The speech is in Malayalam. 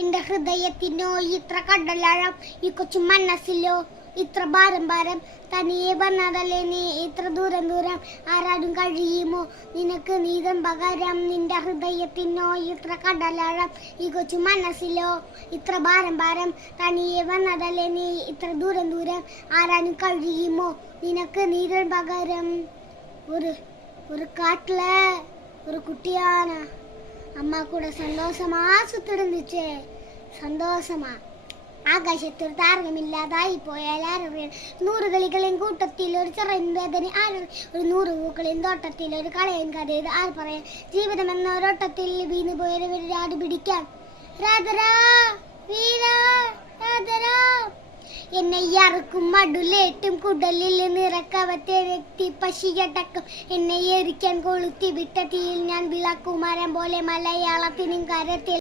എന്റെ ഹൃദയത്തിനോ ഇത്ര കടലാഴം, ഈ കൊച്ചു മനസ്സിലോ ഇത്ര ഭാരം ഭാരം. തനിയെ വന്നതല്ലേ നീ ഇത്ര ദൂരം ദൂരം, ആരാടും കഴിയുമോ നിനക്ക് നീതം പകരം. നിന്റെ ഹൃദയത്തിനോ ഇത്ര കടലാഴം, ഈ കൊച്ചു മനസ്സിലോ ഇത്ര ഭാരം ഭാരം. തനിയെ വന്നതല്ലേ നീ ഇത്ര ദൂരം ദൂരം, ആരാനും കഴിയുമോ നിനക്ക് നീതം പകരം. ഒരു കാട്ടില് ഒരു കുട്ടിയാണ്. അമ്മ കൂടെ സന്തോഷമാ സുത്തിടുന്നിച്ചേ, സന്തോഷമാ. ആകാശത്തൊരു താരകമില്ലാതായി പോയാൽ ആരറിയാൻ. 100 കളികളെയും കൂട്ടത്തിൽ ഒരു ചെറിയ വേദന ഒരു 100 പൂക്കളെയും തോട്ടത്തിൽ ഒരു കളയൻ കഥ ഇത് ആര് പറയാൻ. ജീവിതം എന്ന ഒരോട്ടത്തിൽ വീണു പോയവരാട് പിടിക്കാൻ. രാധരാ വീരാ രാധരാ, എന്നെ അറുക്കും മടുലേറ്റും കുടലിൽ നിറക്കവത്തെ വ്യക്തി പശിയടക്കം. എന്നെ എരിക്കാൻ കൊളുത്തി വിട്ട തീയിൽ ഞാൻ വിളക്കുമരം പോലെ മലയാളത്തിനും കരത്തിൽ.